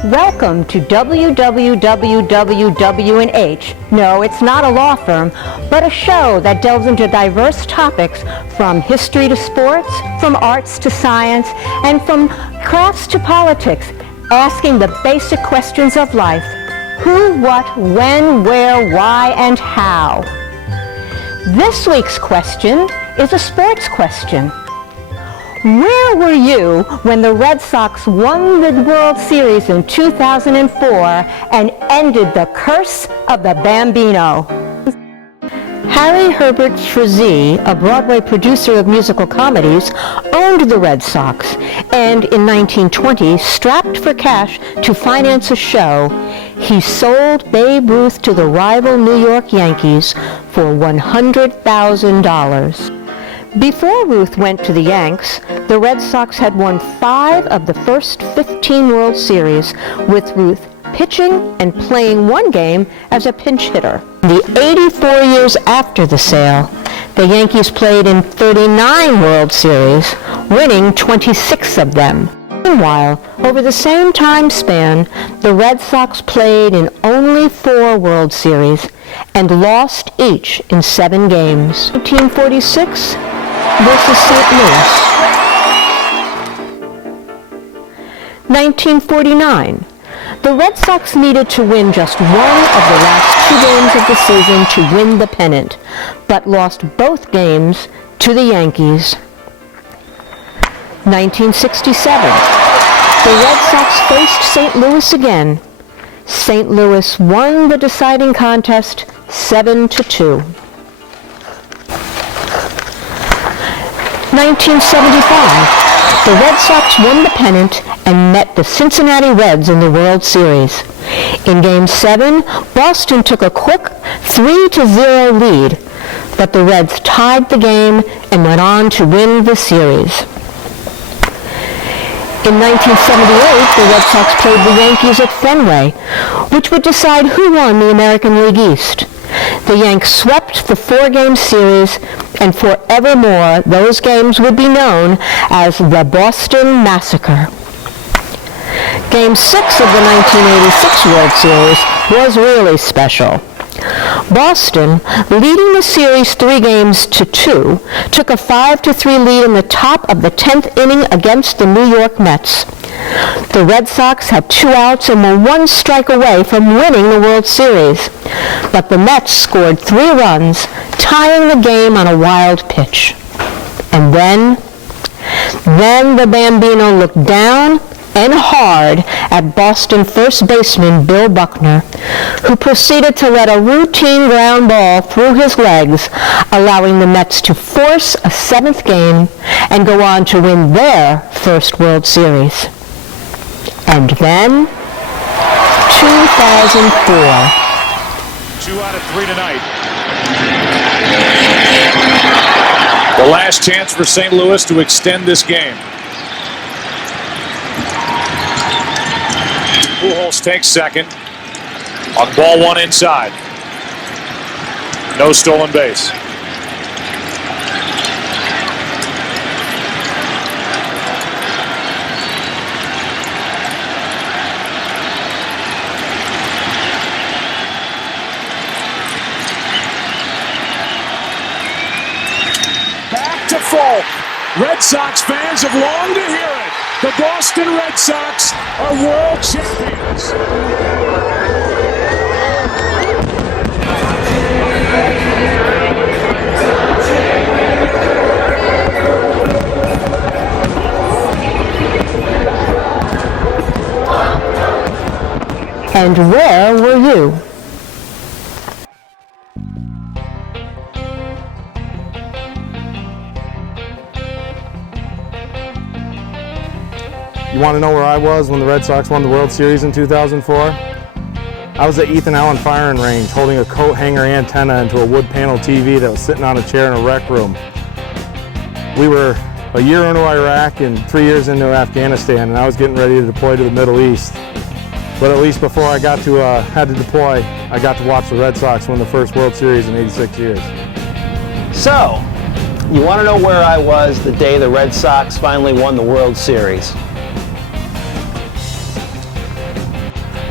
Welcome to WWWWW&H. No, it's not a law firm, but a show that delves into diverse topics from history to sports, from arts to science, and from crafts to politics, asking the basic questions of life. Who, what, when, where, why, and how. This week's question is a sports question. Where were you when the Red Sox won the World Series in 2004 and ended the curse of the Bambino? Harry Herbert Frazee, a Broadway producer of musical comedies, owned the Red Sox and in 1920, strapped for cash to finance a show, he sold Babe Ruth to the rival New York Yankees for $100,000. Before Ruth went to the Yanks, the Red Sox had won 5 of the first 15 World Series, with Ruth pitching and playing one game as a pinch hitter. The 84 years after the sale, the Yankees played in 39 World Series, winning 26 of them. Meanwhile, over the same time span, the Red Sox played in only 4 World Series and lost each in 7 games. 1946 versus St. Louis. 1949. The Red Sox needed to win just one of the last 2 games of the season to win the pennant, but lost both games to the Yankees. 1967. The Red Sox faced St. Louis again. St. Louis won the deciding contest 7-2. 1975, the Red Sox won the pennant and met the Cincinnati Reds in the World Series. In Game 7, Boston took a quick 3-0 lead, but the Reds tied the game and went on to win the series. In 1978, the Red Sox played the Yankees at Fenway, which would decide who won the American League East. The Yanks swept the 4-game series, and forevermore those games would be known as the Boston Massacre. Game 6 of the 1986 World Series was really special. Boston, leading the series 3-2, took a 5-3 lead in the top of the 10th inning against the New York Mets. The Red Sox had 2 outs and were 1 strike away from winning the World Series, but the Mets scored 3 runs, tying the game on a wild pitch. And then the Bambino looked down and hard at Boston first baseman Bill Buckner, who proceeded to let a routine ground ball through his legs, allowing the Mets to force a 7th game and go on to win their first World Series. And then, 2004. 2 out of 3 tonight. The last chance for St. Louis to extend this game. Pujols takes second on ball 1 inside. No stolen base. Back to Falk. Red Sox fans have longed to hear it. The Boston Red Sox are world champions. And where were you? You want to know where I was when the Red Sox won the World Series in 2004? I was at Ethan Allen Firing Range holding a coat hanger antenna into a wood panel TV that was sitting on a chair in a rec room. We were a year into Iraq and 3 years into Afghanistan, and I was getting ready to deploy to the Middle East. But at least before I had to deploy, I got to watch the Red Sox win the first World Series in 86 years. So, you want to know where I was the day the Red Sox finally won the World Series?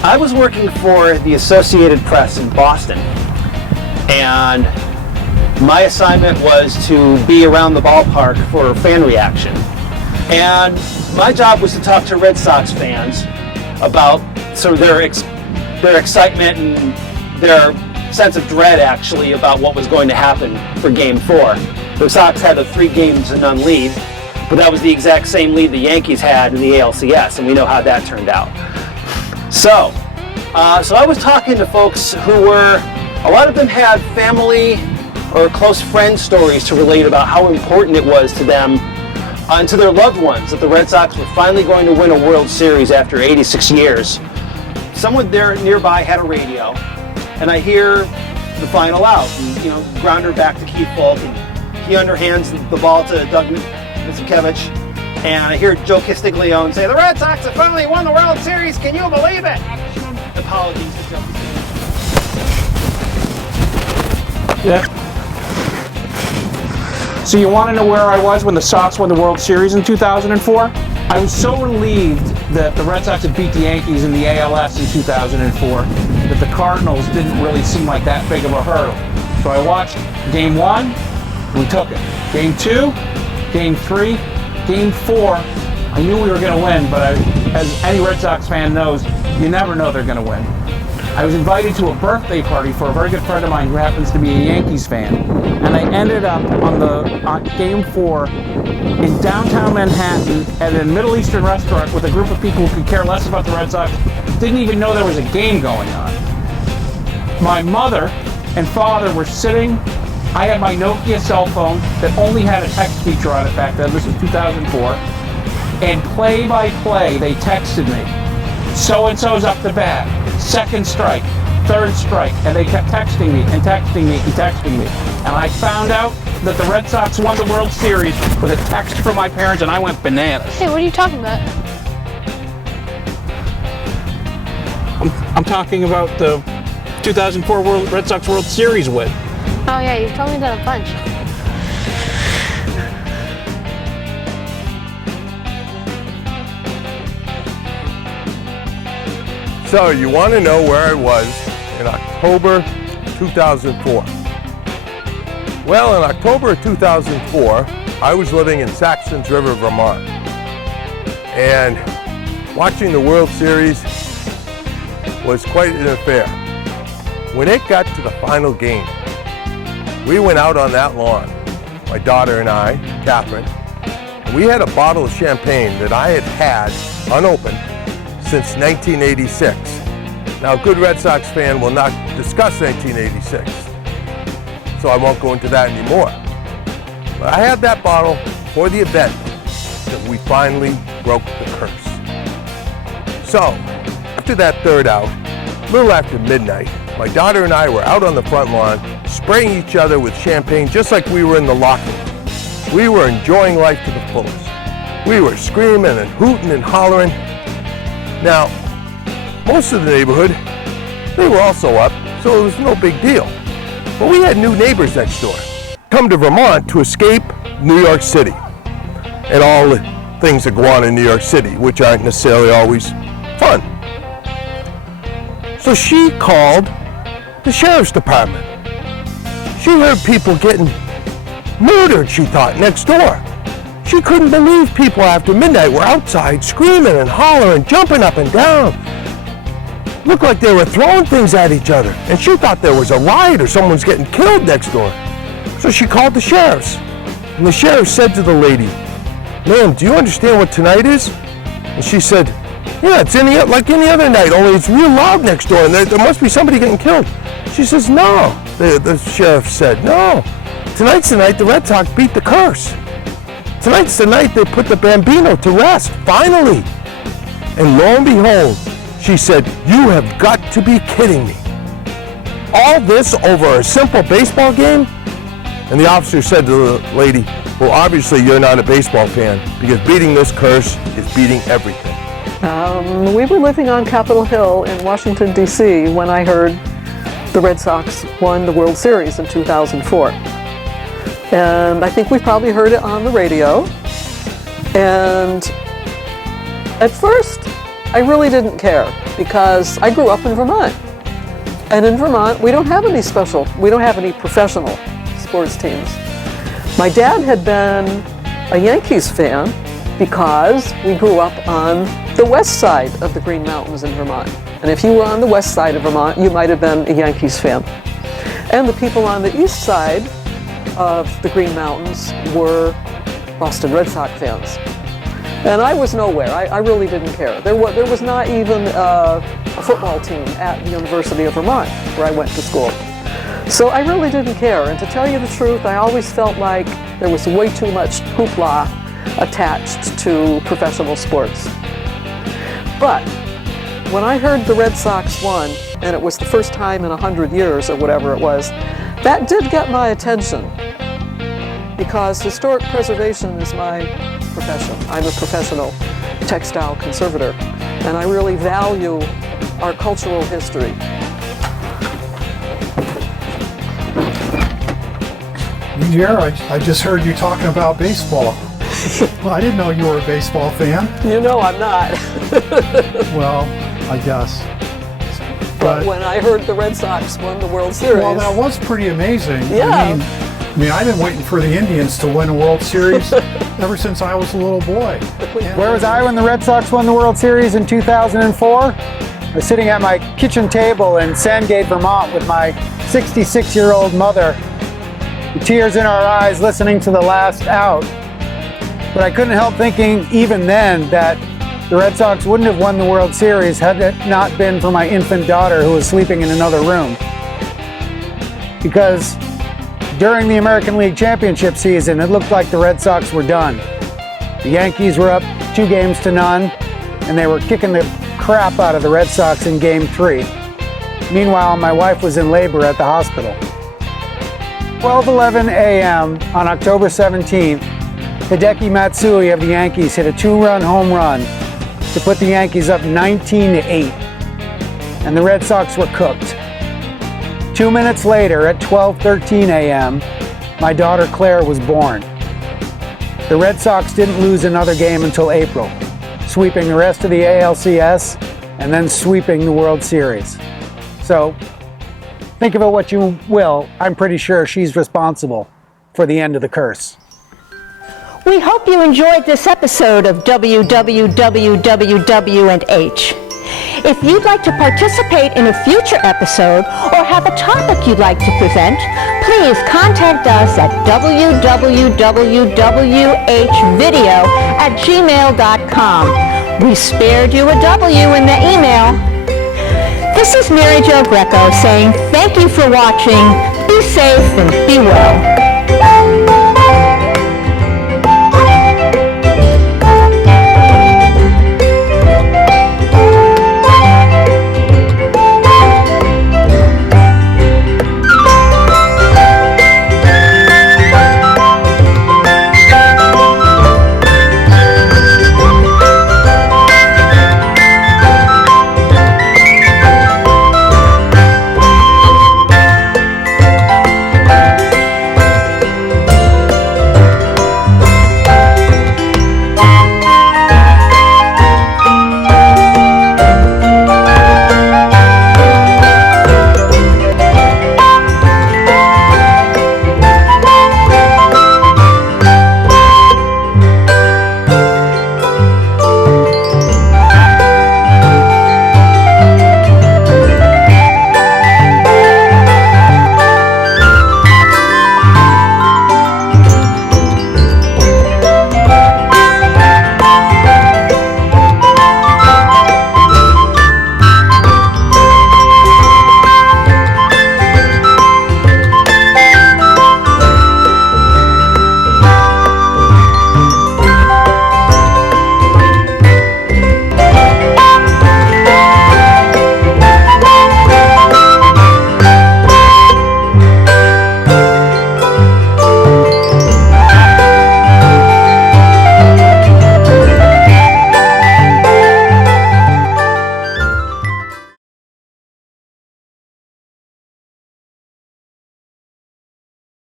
I was working for the Associated Press in Boston, and my assignment was to be around the ballpark for fan reaction. And my job was to talk to Red Sox fans about sort of their excitement and their sense of dread, actually, about what was going to happen for Game 4. The Sox had a 3-0 lead, but that was the exact same lead the Yankees had in the ALCS, and we know how that turned out. So I was talking to folks who a lot of them had family or close friend stories to relate about how important it was to them and to their loved ones that the Red Sox were finally going to win a World Series after 86 years. Someone there nearby had a radio, and I hear the final out, and, grounder back to Keith Falk, and he underhands the ball to Doug Misiewicz, and I hear Joe Castiglione say, "The Red Sox have finally won the World Series, can you believe it?" Apologies to Joe Castiglione. Yeah. So you want to know where I was when the Sox won the World Series in 2004? I was so relieved that the Red Sox had beat the Yankees in the ALS in 2004 that the Cardinals didn't really seem like that big of a hurdle. So I watched Game 1, we took it. Game 2, Game 3, Game 4, I knew we were going to win, but as any Red Sox fan knows, you never know they're going to win. I was invited to a birthday party for a very good friend of mine who happens to be a Yankees fan, and I ended up on Game 4 in downtown Manhattan at a Middle Eastern restaurant with a group of people who could care less about the Red Sox, didn't even know there was a game going on. My mother and father were sitting. I had my Nokia cell phone that only had a text feature on it back then. This was 2004. And play by play, they texted me, "So-and-so's up to bat. Second strike, third strike," and they kept texting me and texting me and texting me. And I found out that the Red Sox won the World Series with a text from my parents, and I went bananas. Hey, what are you talking about? I'm talking about the 2004 Red Sox World Series win. Oh yeah, you've told me that a bunch. So you want to know where I was in October 2004? Well, in October 2004, I was living in Saxons River, Vermont, and watching the World Series was quite an affair. When it got to the final game, we went out on that lawn, my daughter and I, Catherine, and we had a bottle of champagne that I had had unopened since 1986. Now, a good Red Sox fan will not discuss 1986, so I won't go into that anymore. But I had that bottle for the event that we finally broke the curse. So, after that third out, a little after midnight, my daughter and I were out on the front lawn, spraying each other with champagne just like we were in the locker room. We were enjoying life to the fullest. We were screaming and hooting and hollering. Now, most of the neighborhood, they were also up, so it was no big deal. But we had new neighbors next door. Come to Vermont to escape New York City and all the things that go on in New York City, which aren't necessarily always fun. So she called the sheriff's department. She heard people getting murdered, she thought, next door. She couldn't believe people after midnight were outside screaming and hollering, jumping up and down. Looked like they were throwing things at each other, and she thought there was a riot or someone was getting killed next door. So she called the sheriffs, and the sheriff said to the lady, "Ma'am, do you understand what tonight is?" And she said, "Yeah, it's like any other night, only it's real loud next door, and there must be somebody getting killed." She says, "No," the sheriff said, "no. Tonight's the night the Red Sox beat the curse. Tonight's the night they put the Bambino to rest, finally." And lo and behold, she said, "You have got to be kidding me. All this over a simple baseball game?" And the officer said to the lady, "Well, obviously you're not a baseball fan, because beating this curse is beating everything." We were living on Capitol Hill in Washington, D.C. when I heard the Red Sox won the World Series in 2004. And I think we probably heard it on the radio. And at first, I really didn't care because I grew up in Vermont. And in Vermont, we don't have any professional sports teams. My dad had been a Yankees fan because we grew up on the west side of the Green Mountains in Vermont. And if you were on the west side of Vermont, you might have been a Yankees fan. And the people on the east side of the Green Mountains were Boston Red Sox fans. And I was nowhere. I really didn't care. There was not even a football team at the University of Vermont where I went to school. So I really didn't care. And to tell you the truth, I always felt like there was way too much hoopla attached to professional sports. But when I heard the Red Sox won, and it was the first time in 100 years or whatever it was, that did get my attention because historic preservation is my profession. I'm a professional textile conservator, and I really value our cultural history. Jared, I just heard you talking about baseball. Well, I didn't know you were a baseball fan. You know I'm not. Well, I guess. But when I heard the Red Sox won the World Series... Well, that was pretty amazing. Yeah. I mean, I've been waiting for the Indians to win a World Series ever since I was a little boy. Where was I when the Red Sox won the World Series in 2004? I was sitting at my kitchen table in Sandgate, Vermont with my 66-year-old mother, with tears in our eyes, listening to the last out. But I couldn't help thinking even then that the Red Sox wouldn't have won the World Series had it not been for my infant daughter who was sleeping in another room. Because during the American League Championship season, it looked like the Red Sox were done. The Yankees were up 2-0, and they were kicking the crap out of the Red Sox in Game 3. Meanwhile, my wife was in labor at the hospital. 12:11 a.m. on October 17th, Hideki Matsui of the Yankees hit a 2-run home run to put the Yankees up 19-8, and the Red Sox were cooked. 2 minutes later, at 12:13 a.m., my daughter Claire was born. The Red Sox didn't lose another game until April, sweeping the rest of the ALCS and then sweeping the World Series. So, think of it what you will, I'm pretty sure she's responsible for the end of the curse. We hope you enjoyed this episode of WWWWW&H. If you'd like to participate in a future episode or have a topic you'd like to present, please contact us at www.www.hvideo@gmail.com. We spared you a W in the email. This is Mary Jo Greco saying thank you for watching, be safe and be well.